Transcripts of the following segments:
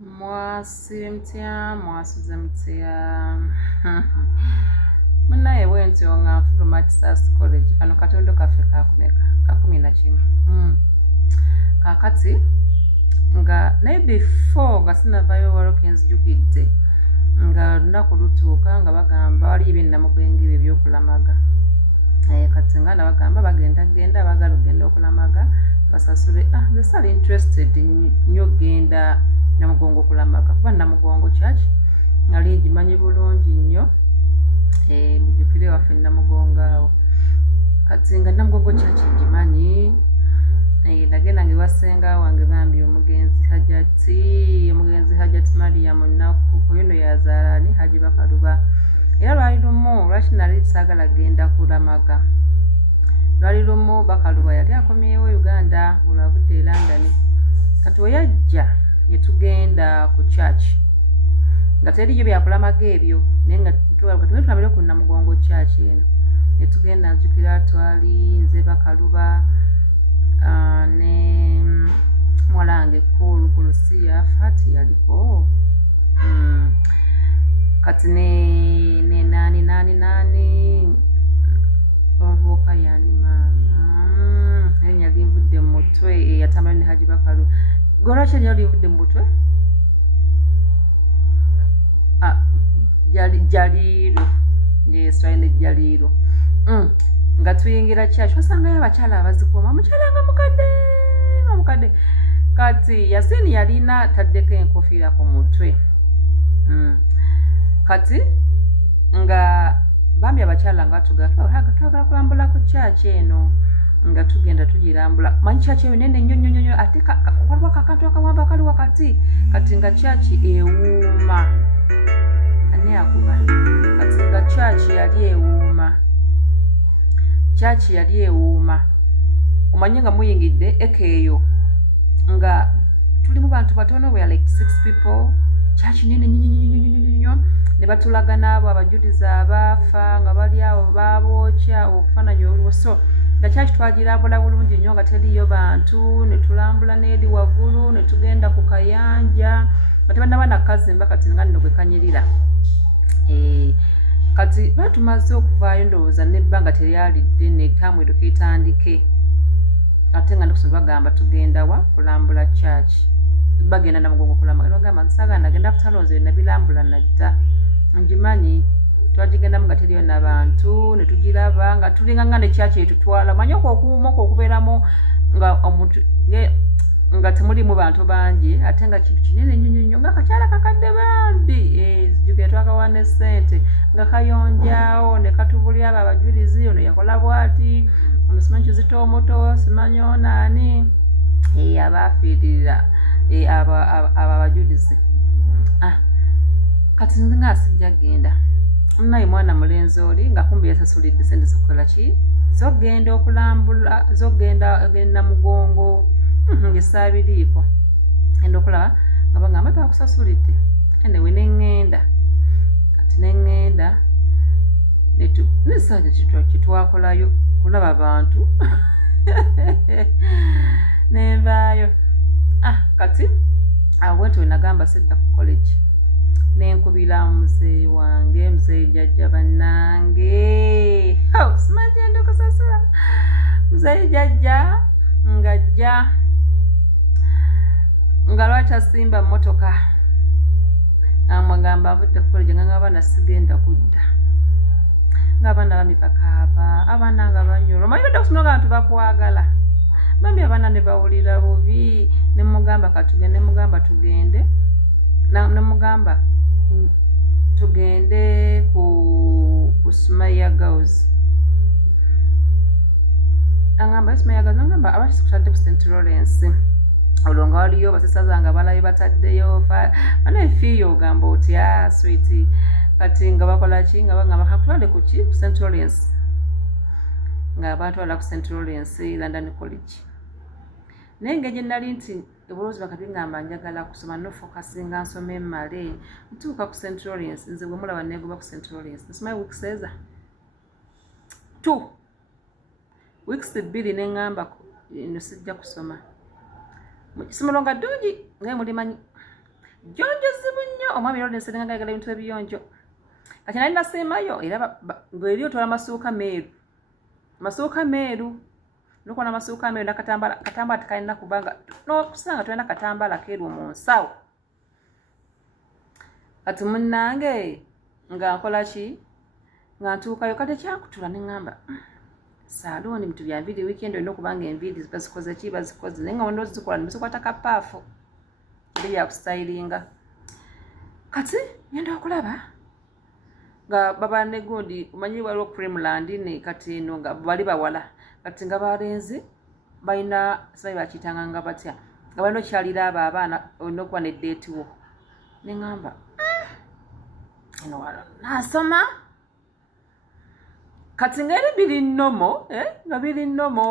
Mwasuze mutya munaye bwentyo nga nfuluma Kisasi College kano katondo kaffe kakumeka ka 11 kakati nga naye before nga sinavayo waliwo kenzijukidde nga lunaku lutuuka nga bagamba waliyo ebyennamugenge ebyo ebyokulamaga kati nga nabagamba bagenda abagala okugenda okulamaga basasule nze sali interested nnyo genda Namugongo kulamaga kuba Namugongo church nali ngimanyi bulungi nnyo mujjukire waffe Namugongo awo kati nga Namugongo church ngimanyi nagenda ngewasenga wange bambi omugenzi Hajati Mariam Naku oyo yazaala ni Haji Bakaluba era lwali lumu lwaki nali saagala genda kulamaga lwali lumu Bakaluba yali akomyewo Uganda olwavudde e London kati we yajja ne tugenda ku church nga teriyo byakulamaga ebyo naye nga tulabire ku Namugongo church eno ne tugenda njukira twali nze Bakaluba ne mwalange ku Lusiya Fati yaliko kati ne nani omuvubuka yani mama erinnya linvudde mu mutwe yatambula ne Haji Bakaluba Goraki erinnya linvudde mu mutwe Jaliiro yes twalina Jaliiro nga tuyingira church wasangayo abakyala abazikuuma omukyala nga mukadde kati Yasini yalina taddeko enkofiira ku mutwe kati nga bambi abakyala nga twagala kulambula ku church eno nga tugenda tugirambula manyi church eyo nene nnyo ate waliwo akantu akawamba kali wakati kati nga church ewuuma ani akuba kati nga church yali ewuuma omanyi nga muyingidde ekeeyo nga tulimu bantu batono we like 6 people church nene nnyo ne batulaga n'abo abajulizi abaafa nga bali awo babookya okufaananya oluwo so nga church twagirambula bulungi nnyo nga teriyo bantu ne tulambula n'eri waggulu ne tugenda ku kayanja nga tebannaba nakazimba kati nga nno gwe kanyirira kati batumaze okuvaayo ndowooza n'ebbanga teryalidde n'ettaamu eryo keetandike ate nga ndikusoma bagamba tugenda wa kulambula church bagenda Namugongo kulambula bagamba nsaagala nagenda kutalonze nabirambula nadda ngimanyi twagigendamu nga teriyo n'abantu ne tugiraba nga tulinga nga ne church etutwala manyi okuuma okubeeramu nga omuntu nga temulimu bantu bangi ate nga kintu kinene nnyo nga kakyala kakadde bambi zijjukire twakawa ne ssente nga kayonjaawo ne katubulya abo abajulizi ono yakola bw'ati ono simanyi Kizito omuto simanyi onaani abaafiiririra abo abajulizi kati nze nga sijja genda naye mwana mulenzi oli nga kumbi yasasulidde sente zikukola ki zogenda okulambula zogenda Namugongo ngesaabiriiko enda okulaba nga bagamba bakusasulidde enewe neŋŋenda kati neŋŋenda nesaaja kitwakolayo kulaba bantu nenvaayo kati awo bwentyo nagamba sidda ku college nenkubira muzeeyi wange muzeeyi jjajja bannange simanyi kyenda okusasula muzeeyi jjajja ng'ajja nga lwaki asimba mmotoka amwagamba avudde ku college nga abaana sigenda kudda ng'abaana bambi bakaaba abaana nga banyolwa omanyi badde kusoma nga abantu bakwagala bambi abaana ne bawulira bubi ne mugamba katugende mugamba tugende namugamba tugende ku Sumaya Girls angamba Sumaya Girls angamba abaki sikutadde ku St. Lawrence olwo nga waliyo basesazanga balayo bataddeyo bana efiiyo ogamba otya sweet kati nga bakola ki nga bagamba kakutwale ku ki ku St. Lawrence nga batwala ku St. Lawrence London College naye engeri gye nali nti obuloozi bakabingamba njagala kusoma nofokasinga nsoma emmale ntuuka ku St. Lawrence nze bwe mulaba neegoba ku St. Lawrence nsomayo weeks eza 2 weeks 2 neŋŋamba eno sijja kusoma mu kisomero nga ddungi ngaye mulimanyi jjonjozibu nnyo omwami Lawrence nga ayagala ebintu ebiyonjo kati nali nasembayo era ng'eri otwala amasuuka meeru nokuba n'amasuuka meeru nakatambala tekalina kubanga n'okusanga tulina katambala keeru mu nsawo kati munnange nga nkola ki nga ntuukayo kati ekyakutula ne ŋŋamba saalooni bintu bya nviiri wiikendi olina okuba nga enviiri bazikoze ki bazikoze naye nga wonna ozikola nemuzikwata kapaafu eri yakustayiringa kati ngenda okulaba nga baba ne gundi omanyi waliwo Creamland ne kati eno nga bali bawala kati nga balenzi balina simanyi bakiyitanga nga batya nga balina okyalira abo abaana olina okuba ne ddeeti wo ne ŋŋamba eno wala nasoma kati nga eri biri nnomo nga biri nnomo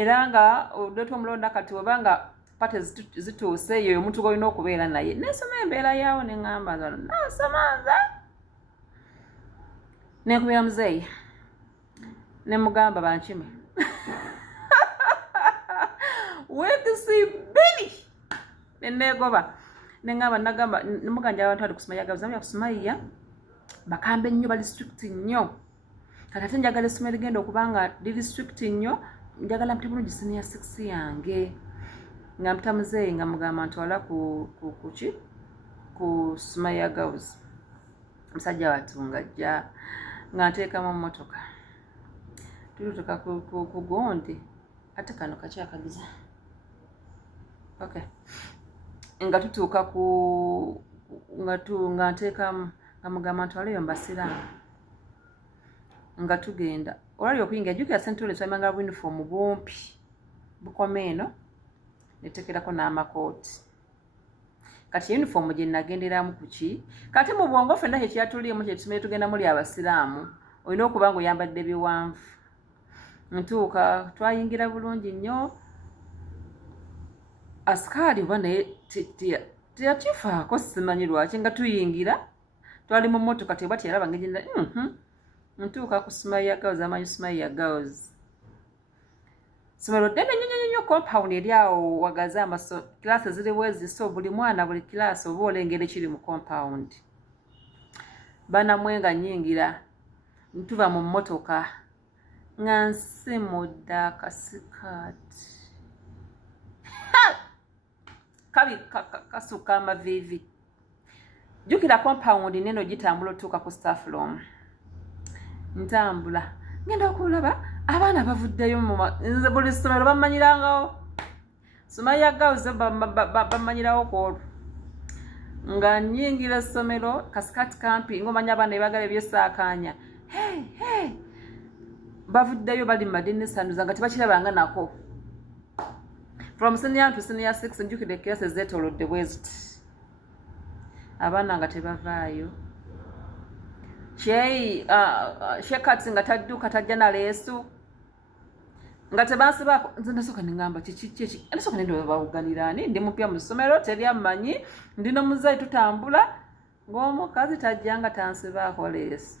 era nga odeeta omulonda kati webanga pate zituuse eyo omuntu golina okubeera naye nesoma embeera yaawo ne ŋŋamba nasoma nze nenkubira muzeeyi ne mugamba bankime weekisi bbiri neneegoba neŋŋamba nagamba nemuganja abantu ali kusomaiya gabuzamya kusomaiya bakambe nnyo bali strict nnyo kati ate njagala essomero ligenda okuba nga liri strict nnyo njagala mpite bulungi senior 6 yange nga mpita muzeeyi nga mugamba ntwala kuki ku Sumaya Girls musajja watunga ajja nga nteekamu mmotoka tutuuka ku Gondi ate kano kakyakagiza okay nga tutuuka nga nteekamu nga mugamba ntwaleyo mbasiraamu nga tugenda olwali okuyingira jjukira Central twamanga uniform bumpi bukoma eno netekerako n'amakooti kati uniform gye nagenderamu kuki kati mu bwongo ffenna kyekyatuliemu kyetusomere tugenda muli abasiraamu olina okuba nga oyambadde biwanvu ntuuka twayingira bulungi nnyo asikaali oba naye teyakifaako simanyi lwaki nga tuyingira twali mu mmotoka teba teyalaba ngegenda ntuuka ku Sumaya Girls amanyi Sumaya Girls somero ddene nnyo compound eri awo wagaze kilaasi ziriwo eziso buli mwana buli kilaasi oba olengera ekiri mu compound banamwe nga nnyingira ntuva mu mmotoka nga nsimudde akasikaati kabi kasuka amaviivi jjukira compound neno gitambula otuuka ku staff room ntambula ngenda okulaba abaana bavuddeyo nze buli ssomero bamanyirangawo Sumaya Girls bamanyirawo kwolwo nga nnyingira essomero kasikati kampi ng'omanya abaana ebagala ebyesaakaanya bavuddeyo bali mu madinisanuza nga tebakirabanga nako from senior to senior 6 njukidde ekirasi ezeetoolodde bweziti abaana nga tebavaayo shekati nga tadduka tajja na leesu nga tebansibaako nze nasooka neŋŋamba kiki nasooka nendooba bawuganira ani ndi mupya mu ssomero teri ammanyi ndi nomuzeeyi tutambula ng'omukazi tajja nga tansibaako leesu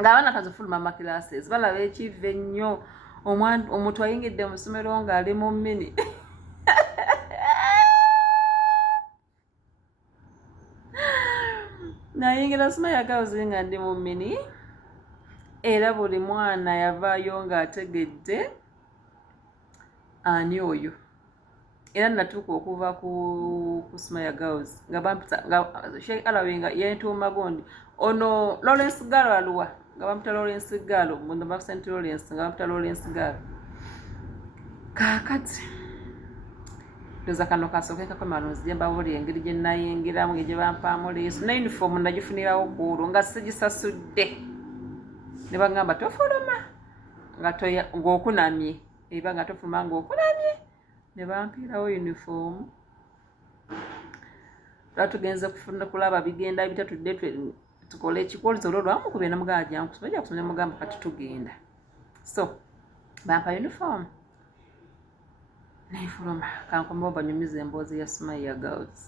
ng'abaana kazifuluma makilaases balaba ekiva ennyo omuntu ayingidde mu ssomero ng'ali mu mmini nayingira Sumaya Girls nga ndi mu mmini era buli mwana yavaayo ng'ategedde ani oyo era natuuka okuva ku Sumaya Girls nga bampita nga Sheikh Alawi nga yentuuma gundi ono Lawrence Galo aluwa nga bampita Lawrence Galo muno ba St Lawrence nga bampita Lawrence Galo kaakati ndoza kano kasooke kakomano nzije mbawulira engeri gye nayingiramu gye bampaamu leesu na uniform nagifunirawo kuolwo nga sigisasudde ne bagamba tofuluma ng'okunamye eba nga tofuluma ng'okunamye ne bampiirawo uniform lwatugenze kulaba bigenda bitatudde tukole ekikolizo olwo lwamukubye namugamba jankusomera kusomera mugamba kati tugenda so bampa uniform nefuluma kankomawo banyumiza emboozi ya Sumaya Girls